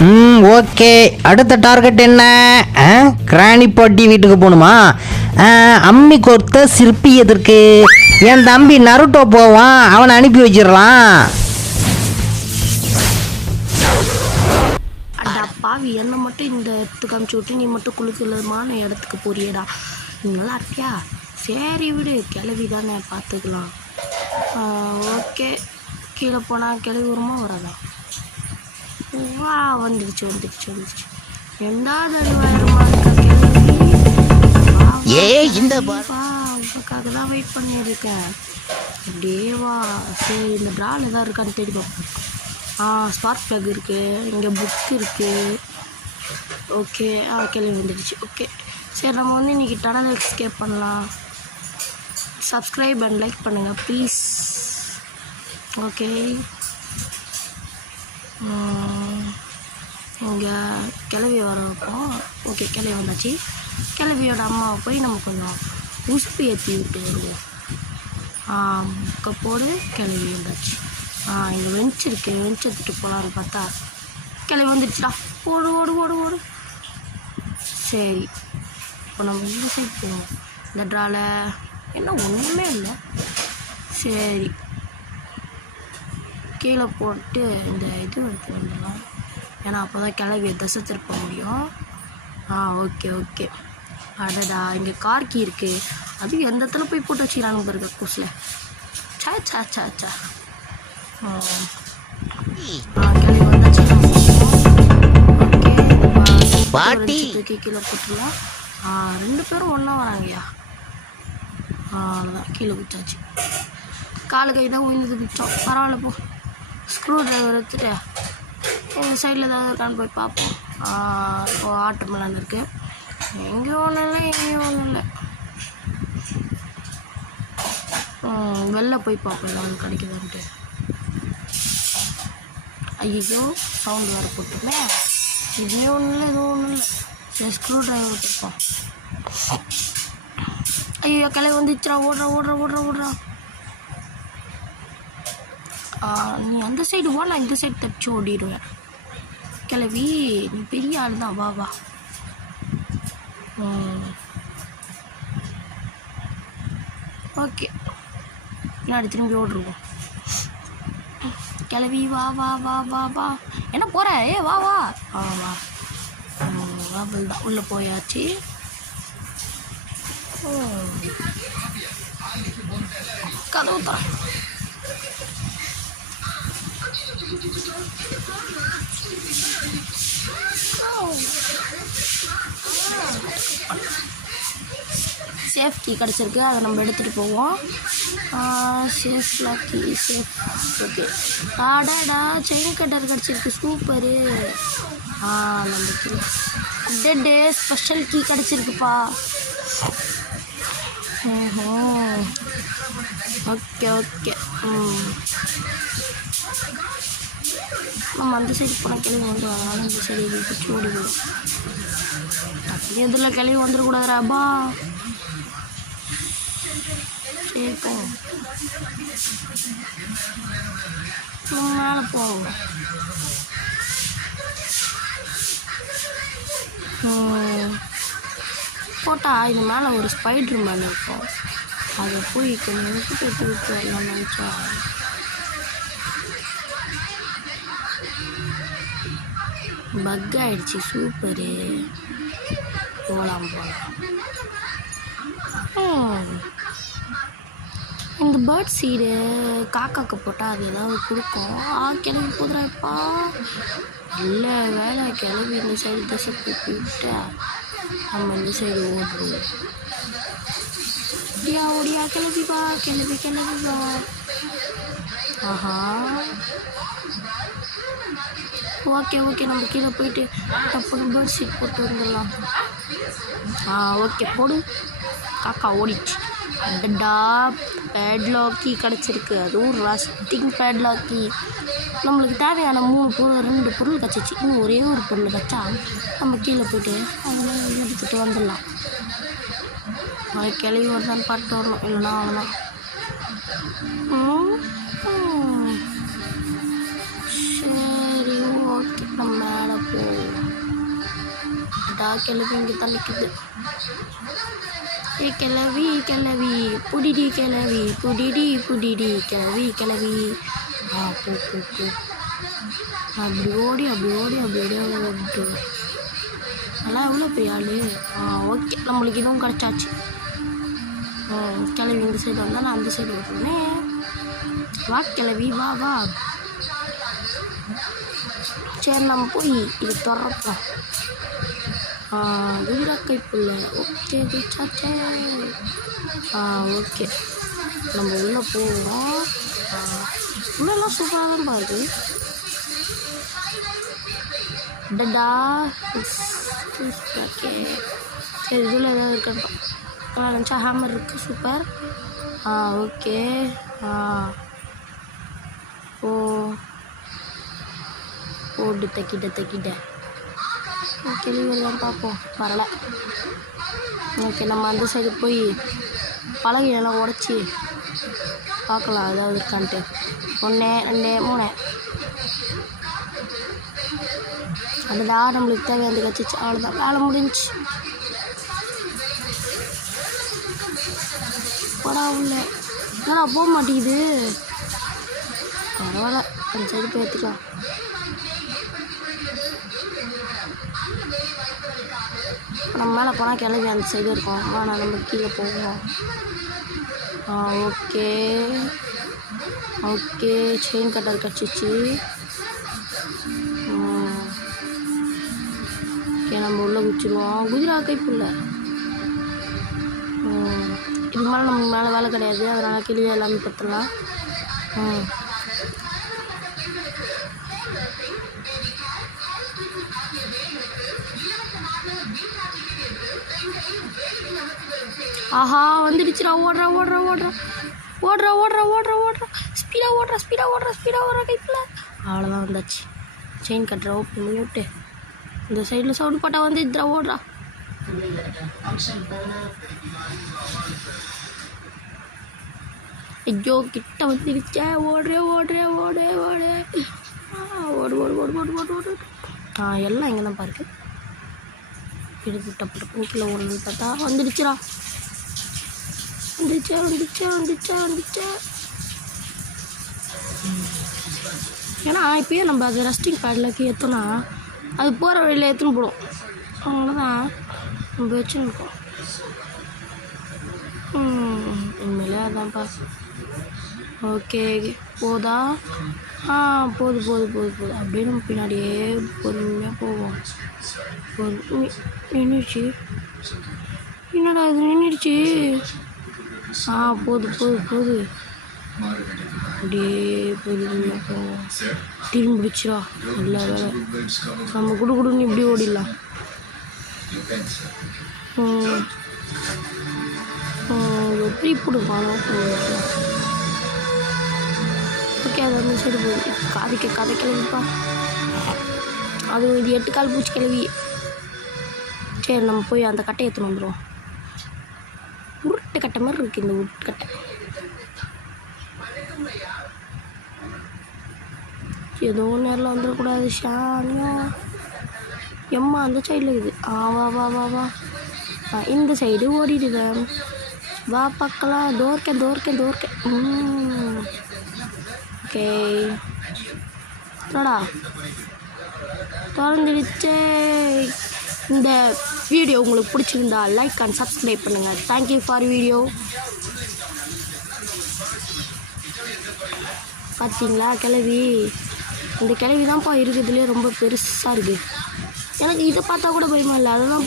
Okay. அடுத்த target என்ன? கிராணி பாட்டி வீட்டுக்கு போகணுமா? அம்மி கொத்த சிற்பி எதற்கு? என் தம்பி நருட்டோ போவான், அவனை அனுப்பி வச்சிடலாம். பாவி என்ன மட்டும் இந்த இடத்துக்கு அமுச்சு விட்டு நீ மட்டும் குளிக்கலமான இடத்துக்கு போறியடா. நீ நல்லா இருக்கியா? சரி விடு, கிளவி தானே பார்த்துக்கலாம். ஓகே, கீழே போனால் கிளவி வருமா வராதா? வா, வந்துடுச்சு வந்துடுச்சு வந்துடுச்சு. ரெண்டாவது வேறுமா இருக்கா உனக்காக தான் வெயிட் பண்ணியிருக்கேன். அப்படியே வா. சரி, இந்த ட்ரால் எதாவது இருக்கான்னு தேடி பார்ப்போம். ஸ்பார்க் ப்ளக் இருக்குது, இங்கே புக் இருக்குது. ஓகே, கிளம்பி வந்துடுச்சு. ஓகே, சரி நம்ம வந்து இன்றைக்கி டனல் எஸ்கேப் பண்ணலாம். சப்ஸ்கிரைப் அண்ட் லைக் பண்ணுங்கள் ப்ளீஸ். ஓகே, இங்கே கிளவி வர வைப்போம். ஓகே, கிளவி வந்தாச்சு. கிளவியோட அம்மாவை போய் நம்ம கொஞ்சம் உசுப்பு ஏற்றி விட்டு வருவோம். போடு, கிளவி வந்தாச்சு. இங்கே வெஞ்ச் இருக்குது, வெஞ்ச் எடுத்துகிட்டு போகலான்னு பார்த்தா கிளவி வந்துடுச்சுடா. ஓடு ஓடு ஓடு ஓடு. சரி, இப்போ நம்ம இந்த சைடு போவோம். இந்த ட்ராவில் என்ன ஒன்றுமே இல்லை. சரி, கீழே போட்டு இந்த இது எடுத்து வந்துடலாம். ஏன்னா அப்போ தான் கிளவியை தசை திருப்ப முடியும். Okay okay. அடடா, இங்கே கார் கீ இருக்குது. அது எந்த இடத்துல போய் போட்டு வச்சுக்கிறானு பாருங்க கூசில். சா சா சா சா. கிளவி வந்தாச்சு. ஓகே, தூக்கி கீழே போட்டுடலாம். 2 பேரும் ஒன்றா வராங்கய்யா. அதான் கீழே குச்சாச்சு. காலு கை தான் உயிர்ந்து பிடிச்சோம். பரவாயில்ல போ. ஸ்க்ரூ ட்ரைவர் எடுத்துகிட்டு சைடில் ஏதாவது இருக்கான்னு போய் பார்ப்போம். இப்போ ஆட்டமெல்லாம் இருக்குது. எங்கேயும் ஒன்றும் இல்லை, எங்கேயும் ஒன்றும் இல்லை. வெளில போய் பார்ப்போம் ஏதாவது கிடைக்குதான்ட்டு. ஐயோ, சவுண்டு வேறு போட்டுமே. இதுலேயும் ஒன்றும் இல்லை, எதுவும் ஒன்றும் இல்லை. சரி, ஸ்க்ரூ ட்ரைவர் வச்சுருப்போம். ஐயோ, கிளவி வந்துச்சுரா. ஓடுறா ஓடுறா ஓடுறா ஓடுறா. நீ அந்த சைடு வா, நான் இந்த சைடு தப்பிச்சு ஓடிடுவேன். கிளவி நீ பெரிய ஆள் தான், வா வா. ஓகே, நான் திரும்பி ஓடுருவோம். கிளவி வா வா வா வா வா. என்ன போகிற? வா வா. வா வாபல் தான். உள்ளே போயாச்சு. கதவு தர. சேஃப் கீ கிடச்சிருக்கு, அதை நம்ம எடுத்துகிட்டு போவோம். Safe key safe. ஓகே, ஆடாடா செயின் கட்டர் கிடச்சிருக்கு, சூப்பரு. நம்ம டெட்டு ஸ்பெஷல் கீ கிடச்சிருக்குப்பா. Okay okay. நம்ம அந்த சைடு போனால் கிளவி வந்து அதனால இந்த சைடு பிடிச்சி ஓடிடுவோம். அப்படி இதில் கிளவி வந்துடக்கூடாதுராப்பா. சரிப்பா, மேலே போவோம். போட்டால் இது மேலே ஒரு ஸ்பைட்ரு மேலே இருக்கும். அதை போய் கொஞ்சம் எடுத்து விட்டு வரலாம்னு நினச்சா. பக் ஆகிடுச்சு. சூப்பரு. போகலாம் போகலாம். இந்த பேர்ட் சீடு காக்காக்கு போட்டால் அது ஏதாவது கொடுக்கும். கிளம்பி போதுறாப்பா. இல்லை வேலை கிளம்பி இந்த சைடு தசை போட்டு விட்டா நம்ம இந்த சைடு ஓடுறோம். ஓடியா ஓடியா, கிளம்பி வா கிளம்பி கிளம்பி வா. ஓகே ஓகே, நம்ம கீழே போயிட்டு டப்புன்னு பேர்ட் சீட் போட்டு வந்துடலாம். ஓகே போடு. காக்கா ஓடிச்சு. அடடா, பேட்லாக்கி கிடச்சிருக்கு. அதுவும் ரஸ்டிங் பேட்லாக்கி. நம்மளுக்கு தேவையான 2 பொருள் கிடச்சிச்சு. இன்னும் ஒரே ஒரு பொருள் கிடச்சா நம்ம கீழே போய்ட்டு அதெல்லாம் எடுத்துகிட்டு வந்துடலாம். அது கிளவி வருதான்னு பார்த்து வரணும், இல்லைன்னா அவ்வளோதான். சரி ஓகே, நம்ம மேலே கிளவி இங்கே தான் நிற்குது. ஏ கிளவி கிளவி புடிடி கிளவி புடிடி புடிடி கிளவி கிளவி. போ போ போ. அப்படி ஓடி அப்படியே ஓடிட்டு நல்லா எவ்வளோ பெரிய ஆள். ஓகே, நம்மளுக்கு இதுவும் கிடச்சாச்சு. கிளவி இந்த சைடு வந்தால் நான் அந்த சைடு ஓட்டுனேன். வா கிளவி வா வா. சரி, நம்ம போய் இது திறப்போம். குதிராக்கைப்புள்ள. ஓகே சாச்சே. ஓகே, நம்ம உள்ளே போவோம். உள்ளெல்லாம் சூப்பராக தான் பாருது. டடா. ஓகே, சரி, இதில் ஏதாவது இருக்கட்டும். நினச்சா ஹேமர் இருக்குது. சூப்பர். ஓகே. ஓடு தைக்கிட்ட கிளிவெல்லாம் பார்ப்போம். வரலை. ஓகே, நம்ம அந்த சைடு போய் பலகையெல்லாம் உடச்சி பார்க்கலாம் ஏதாவது இருக்கான்ட்டு. 1 2 3. அதுதான் நம்மளுக்கு தேவையானது கச்சிச்சு. அவ்வளோதான், வேலை முடிஞ்சு. போடா உள்ள. என்னடா போக மாட்டேங்குது. பரவாயில்ல, அந்த சைடு போய் எடுத்துக்கலாம். நம்ம மேலே போனால் கிளம்பி அந்த சைடு இருக்கும். ஆனால் நம்ம கீழே போவோம். ஓகே ஓகே, செயின் கட்டர் கிடச்சிச்சு. ஓகே, நம்ம உள்ளே குச்சிடுவோம். குதிராக்கைப்புள்ள. இது மேலே நம்ம மேலே வேலை கிடையாது, அதனால் கிளியை எல்லாமே பற்றலாம். ஆஹா, வந்துடுச்சுடா. ஓடுறா. ஸ்பீடாக ஓடுறா கைப்பில். அவ்வளோதான், வந்தாச்சு. செயின் கட்டுற ஓப்பன் பண்ணி விட்டு இந்த சைடில் சவுண்டு போட்டால் வந்துடுறா. ஓடுறா. ஐயோ, கிட்ட வந்துடுச்சே. ஓடு. எல்லாம் இங்கே தான் பாருக்கு. எடுத்து டப்பு கீழே ஓடணும்னு பார்த்தா வந்துடுச்சுடா. வந்துச்சா. ஏன்னா இப்போயே நம்ம அது ரெஸ்டிங் பேட்லக்கு ஏற்றோன்னா அது போகிற வழியில் ஏற்றுன்னு போடும். அதனாலதான் நம்ம வச்சுருக்கோம். உண்மையிலே அதான்ப்பா. ஓகே, போதா? போகுது. அப்படியே நம்ம பின்னாடியே பொறுமையாக போவோம். நின்றுச்சு. என்னடா இது நின்றுடுச்சு? போகுது. அப்படியே பொறுமையாக போவோம். திரும்பிடுச்சுடா. நல்ல வேலை. நம்ம குடுன்னு இப்படி ஓடிடலாம். எப்படி போடுவானோ. ஓகே, அது அந்த சைடு போகுது. கதை கிளவிப்பா. அது இது 8 கால் பூச்சி கிளவி. சரி, நம்ம போய் அந்த கட்டையை எடுத்துன்னு வந்துடுவோம். உருட்டு கட்டை மாதிரி இருக்குது இந்த உருட்டு கட்டை. ஏதோ நேரில் வந்துடக்கூடாது. ஷானியம் எம்மா அந்த சைடில் இருக்குது. வா. இந்த சைடு ஓடிடுவேன். வா பார்க்கலாம். தோர்க்க. ஓகே, என்னடா திறந்துடுச்சே. இந்த வீடியோ உங்களுக்கு பிடிச்சிருந்தா லைக் அண்ட் சப்ஸ்கிரைப் பண்ணுங்கள். Thank you for video. பார்த்தீங்களா கிளவி? இந்த கிளவி தான்ப்பா இருக்குதுலேயே ரொம்ப பெருசாக இருக்குது. எனக்கு இதை பார்த்தா கூட பயமா இல்லை. அதெல்லாம்